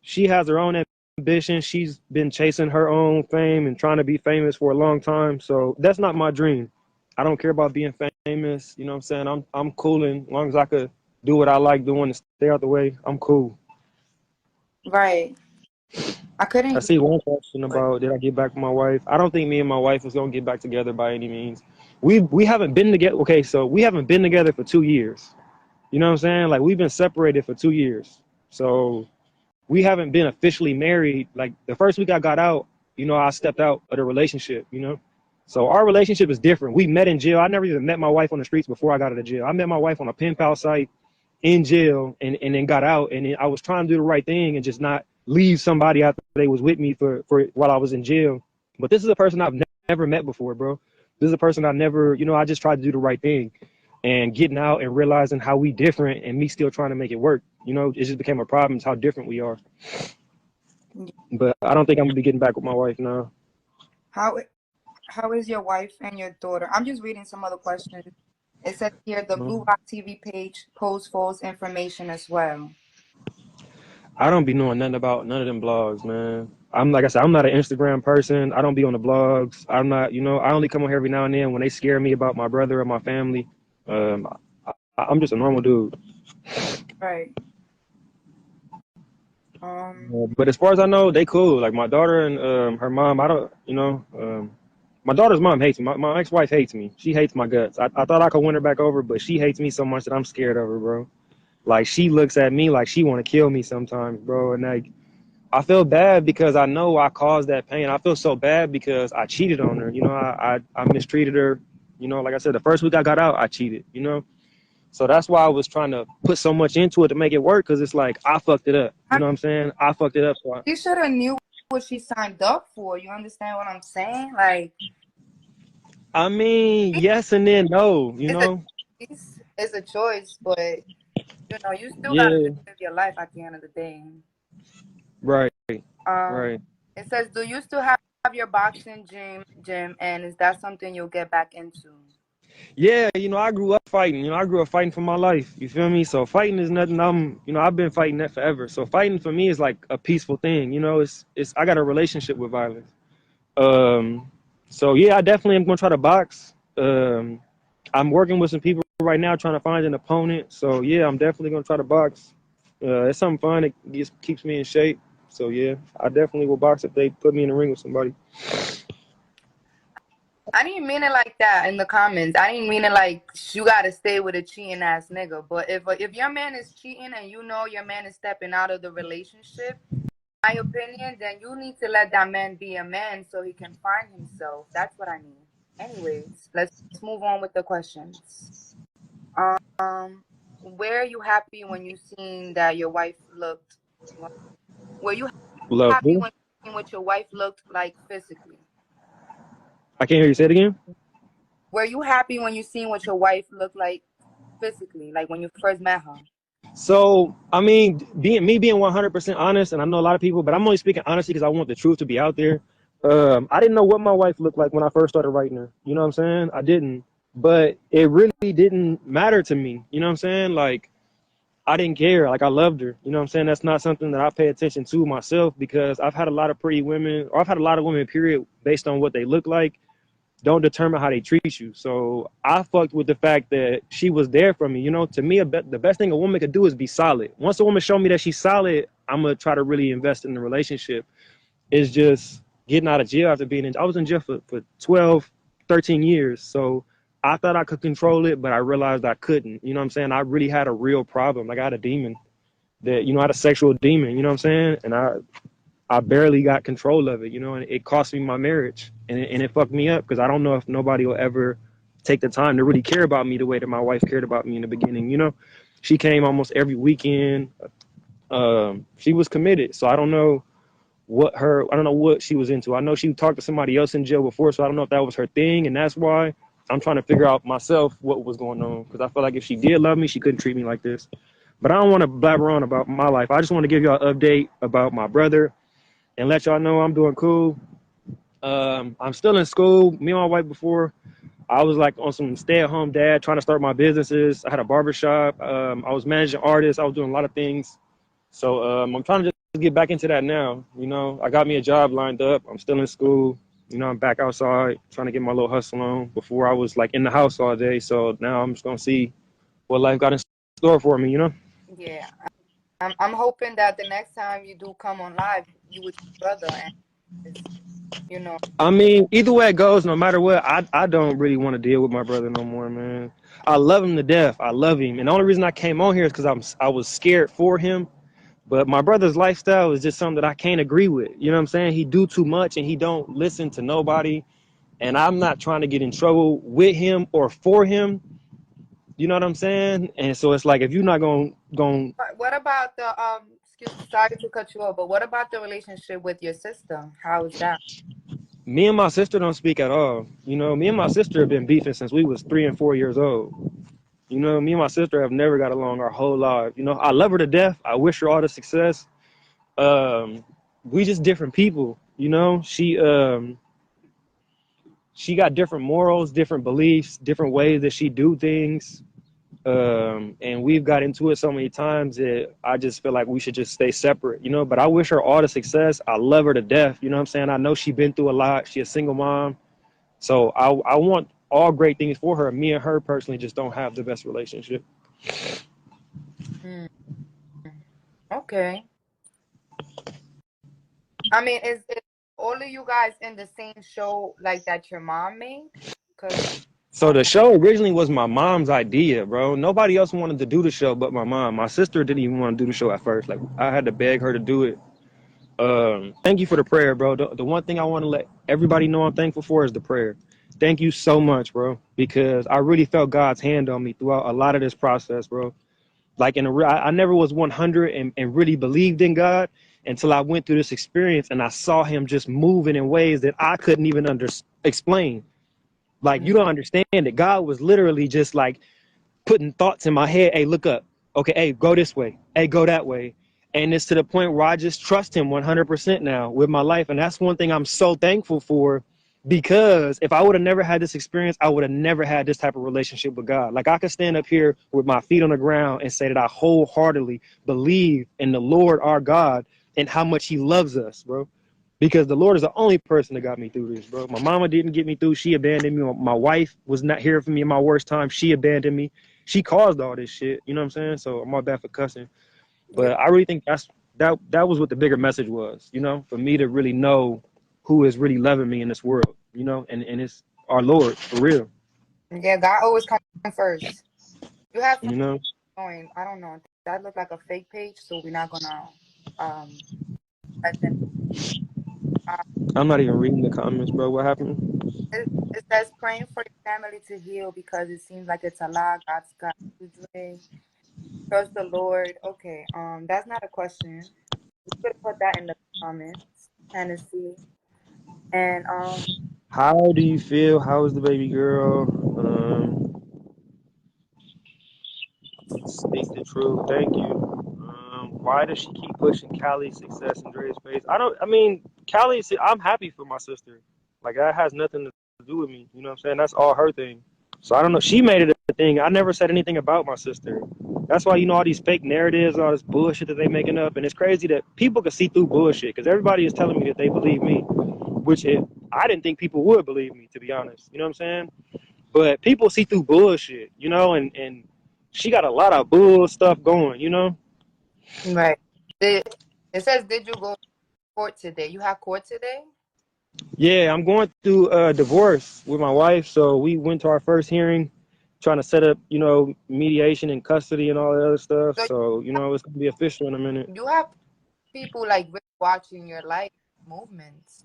she has her own ambition. She's been chasing her own fame and trying to be famous for a long time. So that's not my dream. I don't care about being famous. You know what I'm saying? I'm cooling as long as I could do what I like doing and stay out the way. I'm cool. Right. I couldn't I see one question hear. about did I get back with my wife? I don't think me and my wife is gonna get back together by any means. We haven't been together. Okay, so we haven't been together for 2 years. You know what I'm saying? Like we've been separated for 2 years. So we haven't been officially married. Like the first week I got out, I stepped out of the relationship. So our relationship is different. We met in jail. I never even met my wife on the streets before I got out of jail. I met my wife on a pen pal site in jail and then got out. And then I was trying to do the right thing and just not leave somebody after they was with me for while I was in jail. But this is a person I've never met before, bro. This is a person I never, I just tried to do the right thing. And getting out and realizing how we different and me still trying to make it work. It just became a problem. It's how different we are. But I don't think I'm gonna be getting back with my wife now. How is your wife and your daughter? I'm just reading some other questions. It says here the Blue Rock TV page posts false information as well. I don't be knowing nothing about none of them blogs, man. Like I said, I'm not an Instagram person. I don't be on the blogs. I'm not, I only come on here every now and then when they scare me about my brother or my family. I'm just a normal dude. Right. But as far as I know, they cool. Like my daughter and her mom, I don't, my daughter's mom hates me. My ex-wife hates me. She hates my guts. I thought I could win her back over, but she hates me so much that I'm scared of her, bro. Like she looks at me like she want to kill me sometimes, bro. And like I feel bad because I know I caused that pain. I feel so bad because I cheated on her. I mistreated her. Like I said, the first week I got out, I cheated. So that's why I was trying to put so much into it to make it work, because it's like I fucked it up. You know what I'm saying? I fucked it up. So She should have knew what she signed up for. You understand what I'm saying? Like, I mean, yes and then no. it's a choice, but you still Yeah. gotta live your life at the end of the day. Right. Right. It says, do you still have your boxing gym, and is that something you'll get back into? Yeah, you know, I grew up fighting. You know, I grew up fighting for my life. You feel me? So fighting is nothing. You know, I've been fighting that forever. So fighting for me is like a peaceful thing. You know, it's. I got a relationship with violence. Um, so yeah, I definitely am gonna try to box. I'm working with some people right now trying to find an opponent. So yeah, I'm definitely gonna try to box. It's something fun. It just keeps me in shape. So yeah, I definitely will box if they put me in the ring with somebody. I didn't mean it like that in the comments. I didn't mean it like you gotta stay with a cheating ass nigga. But if your man is cheating and you know your man is stepping out of the relationship, my opinion, then you need to let that man be a man so he can find himself. That's what I mean. Anyways, let's move on with the questions. Um, were you happy when you seen that your wife looked? Were you Love happy who? when you seen what your wife looked like physically? I can't hear you say it again. Were you happy when you seen what your wife looked like physically, like when you first met her? So, I mean, being 100% honest, and I know a lot of people, but I'm only speaking honestly because I want the truth to be out there. I didn't know what my wife looked like when I first started writing her. You know what I'm saying? I didn't, but it really didn't matter to me. You know what I'm saying? Like, I didn't care. Like, I loved her. You know what I'm saying? That's not something that I pay attention to myself because I've had a lot of pretty women, or I've had a lot of women, period, based on what they look like don't determine how they treat you. So I fucked with the fact that she was there for me. You know, to me, the best thing a woman could do is be solid. Once a woman show me that she's solid, I'm gonna try to really invest in the relationship. It's just getting out of jail after being in. I was in jail for 12, 13 years. So I thought I could control it, but I realized I couldn't. You know what I'm saying? I really had a real problem. Like I had a demon that, you know, I had a sexual demon. You know what I'm saying? And I barely got control of it, you know, and it cost me my marriage and it fucked me up because I don't know if nobody will ever take the time to really care about me the way that my wife cared about me in the beginning. You know, she came almost every weekend. She was committed. So I don't know what she was into. I know she talked to somebody else in jail before, so I don't know if that was her thing. And that's why I'm trying to figure out myself what was going on because I feel like if she did love me, she couldn't treat me like this. But I don't want to blabber on about my life. I just want to give y'all an update about my brother and let y'all know I'm doing cool. I'm still in school. Me and my wife before, I was like on some stay-at-home dad, trying to start my businesses. I had a barbershop. I was managing artists. I was doing a lot of things. So I'm trying to just get back into that now. You know, I got me a job lined up. I'm still in school. You know, I'm back outside trying to get my little hustle on. Before I was like in the house all day. So now I'm just gonna see what life got in store for me. You know. Yeah, I'm hoping that the next time you do come on live, you with your brother and you know. I mean, either way it goes, no matter what, I don't really want to deal with my brother no more, man. I love him to death. I love him, and the only reason I came on here is because I was scared for him. But my brother's lifestyle is just something that I can't agree with. You know what I'm saying? He do too much, and he don't listen to nobody. And I'm not trying to get in trouble with him or for him. You know what I'm saying? And so it's like if you're not going But what about the sorry to cut you off, but what about the relationship with your sister? How is that? me and my sister don't speak at all. You know, me and my sister have been beefing since we was 3 and 4 years old. You know, me and my sister have never got along our whole life. You know, I love her to death. I wish her all the success. We just different people. You know, she got different morals, different beliefs, different ways that she do things. And we've got into it so many times that I just feel like we should just stay separate, you know, but I wish her all the success. I love her to death. You know what I'm saying? I know she's been through a lot. She's a single mom. So I want all great things for her. Me and her personally just don't have the best relationship. Hmm. Okay. I mean, is all of you guys in the same show like that your mom made? Because So the show originally was my mom's idea, bro. Nobody else wanted to do the show but my mom. My sister didn't even want to do the show at first. Like I had to beg her to do it. Thank you for the prayer, bro. The one thing I want to let everybody know I'm thankful for is the prayer. Thank you so much, bro, because I really felt God's hand on me throughout a lot of this process, bro. Like I never was 100 and really believed in God until I went through this experience and I saw him just moving in ways that I couldn't even explain. Like you don't understand it. God was literally just like putting thoughts in my head. Hey, look up. Okay, hey, go this way. Hey, go that way. And it's to the point where I just trust him 100% now with my life. And that's one thing I'm so thankful for Because if I would have never had this experience, I would have never had this type of relationship with God. Like I could stand up here with my feet on the ground and say that I wholeheartedly believe in the Lord our God and how much he loves us, bro. Because the Lord is the only person that got me through this, bro. My mama didn't get me through. She abandoned me. My wife was not here for me in my worst time. She abandoned me. She caused all this shit. You know what I'm saying? So I'm all bad for cussing. Yeah. But I really think that was what the bigger message was, you know, for me to really know who is really loving me in this world, you know, and it's our Lord for real, Yeah, God always comes first. You have you know. going. I don't know. That looked like a fake page, so we're not gonna let them. Uh, I'm not even reading the comments, bro. What happened? it says praying for your family to heal because it seems like it's a lot. God's got you, Dre. Trust the Lord. Okay. That's not a question. You could put that in the comments, Tennessee. And How do you feel? How is the baby girl? Speak the truth. Thank you. Why does she keep pushing Callie's success in Dre's face? I mean, I'm happy for my sister. Like, that has nothing to do with me. You know what I'm saying? That's all her thing. So I don't know. She made it a thing. I never said anything about my sister. That's why, you know, all these fake narratives, all this bullshit that they making up. And it's crazy that people can see through bullshit because everybody is telling me that they believe me, I didn't think people would believe me, to be honest. You know what I'm saying? But people see through bullshit, you know, and she got a lot of bull stuff going, you know? right. It says, did you go to court today? You have court today? Yeah, I'm going through a divorce with my wife. So we went to our first hearing, trying to set up, you know, mediation and custody and all that other stuff. So So, you know, it's going to be official in a minute. you have people like really watching your life movements.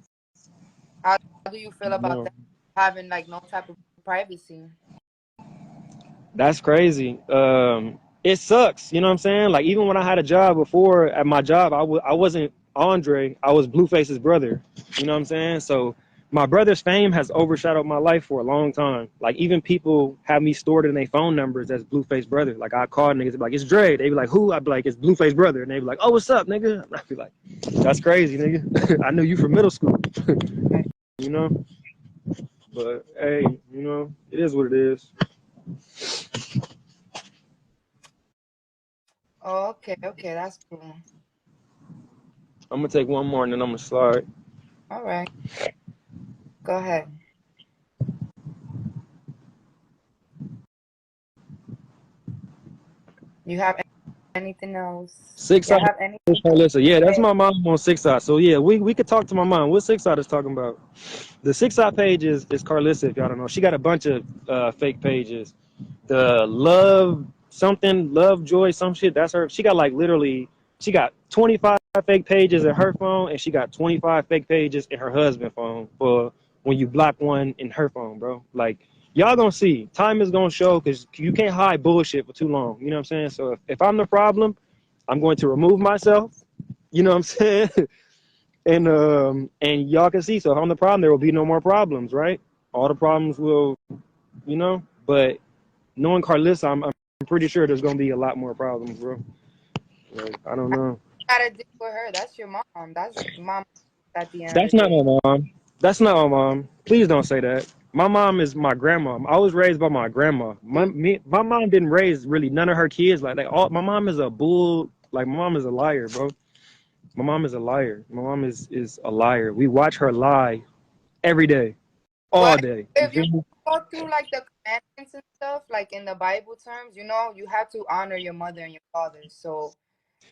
How do you feel about No, that? Having like no type of privacy? that's crazy. It sucks. You know what I'm saying? Like, even when I had a job before at my job, I wasn't Andre. I was Blueface's brother. You know what I'm saying? So my brother's fame has overshadowed my life for a long time. Like, even people have me stored in their phone numbers as Blueface brother. Like, I call niggas, be like, it's Dre. They be like, who? I'd be like, it's Blueface brother. And they be like, oh, what's up, nigga? I'd be like, that's crazy, nigga. I knew you from middle school. Right. You know? But hey, you know, it is what it is. Oh, okay, that's cool. I'm gonna take one more and then I'm gonna slide. All right, go ahead. You have anything else? Six Yeah, side have anything is else Carlissa. Yeah, to that's say? my mom on six side. So yeah, we could talk to my mom. What six side is talking about? The six side page is Carlissa, if y'all don't know. She got a bunch of fake pages. The love something, love joy, some shit, that's her. She got like literally she got 25 fake pages in her phone and she got 25 fake pages in her husband's phone for when you block one in her phone, bro. Like y'all gonna see. Time is gonna show because you can't hide bullshit for too long. You know what I'm saying? So if I'm the problem, I'm going to remove myself. You know what I'm saying? And y'all can see. So if I'm the problem, there will be no more problems, right? All the problems will, you know. But knowing Carlissa, I'm pretty sure there's gonna be a lot more problems, bro. Like I don't know. Gotta deal with her. That's your mom. That's mom at the end of That's the not day. my mom. That's not my mom. Please don't say that. My mom is my grandma. I was raised by my grandma. My mom didn't raise really none of her kids like that. All my mom is a bull. Like my mom is a liar, bro. My mom is a liar. My mom is a liar. We watch her lie every day, all But day. You if you feel me? go through like the commandments and stuff, like in the Bible terms, you know, you have to honor your mother and your father. So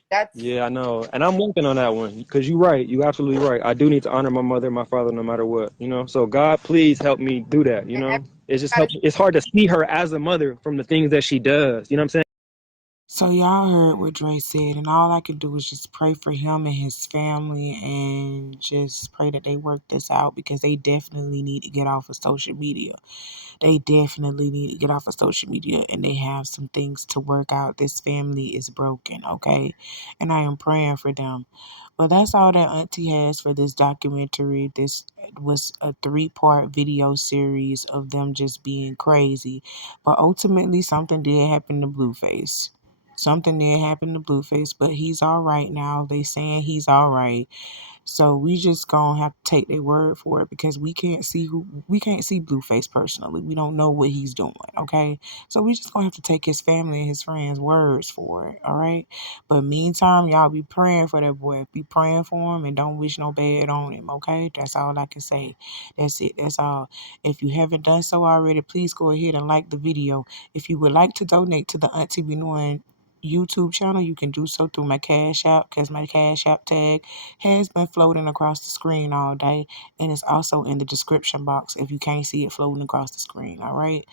that's Yeah, I know, and I'm working on that one because you're right. You're absolutely right. I do need to honor my mother and my father no matter what, you know. So God, please help me do that. You and know, it's just help. everybody It's hard to see her as a mother from the things that she does. You know what I'm saying? So y'all heard what Dre said, and all I can do is just pray for him and his family and just pray that they work this out because they definitely need to get off of social media. They definitely need to get off of social media and they have some things to work out. This family is broken, okay? And I am praying for them. Well, that's all that Auntie has for this documentary. This was a 3-part video series of them just being crazy. But ultimately, something did happen to Blueface. Something did happen to Blueface, but he's all right now. They saying he's all right. So we just gonna have to take their word for it because we can't see Blueface personally. We don't know what he's doing, okay? So we just gonna have to take his family and his friends' words for it, all right? But meantime, y'all be praying for that boy. Be praying for him and don't wish no bad on him, okay? That's all I can say. That's it. That's all. If you haven't done so already, please go ahead and like the video. If you would like to donate to the Auntie Be Knowing YouTube channel, you can do so through my Cash App because my Cash App tag has been floating across the screen all day, and it's also in the description box if you can't see it floating across the screen. All right,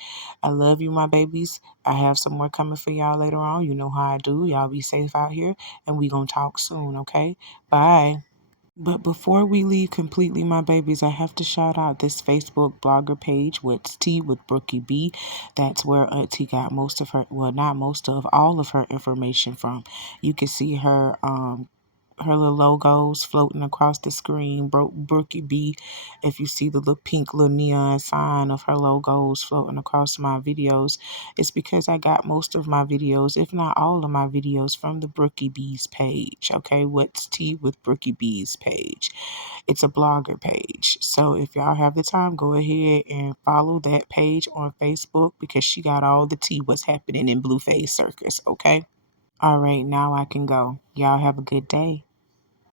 I love you, my babies. I have some more coming for y'all later on. You know how I do. Y'all be safe out here, and we gonna talk soon. Okay, bye. But before we leave completely, my babies, I have to shout out this Facebook blogger page, What's Tea with Brookie B. That's where Auntie got most of her, well, not most of, all of her information from. You can see her little logos floating across the screen, Brookie B. If you see the little pink little neon sign of her logos floating across my videos, it's because I got most of my videos, if not all of my videos, from the Brookie B's page. Okay, What's Tea with Brookie B's page. It's a blogger page. So if y'all have the time, go ahead and follow that page on Facebook because she got all the tea what's happening in Blueface Circus. Okay. All right, now I can go. Y'all have a good day.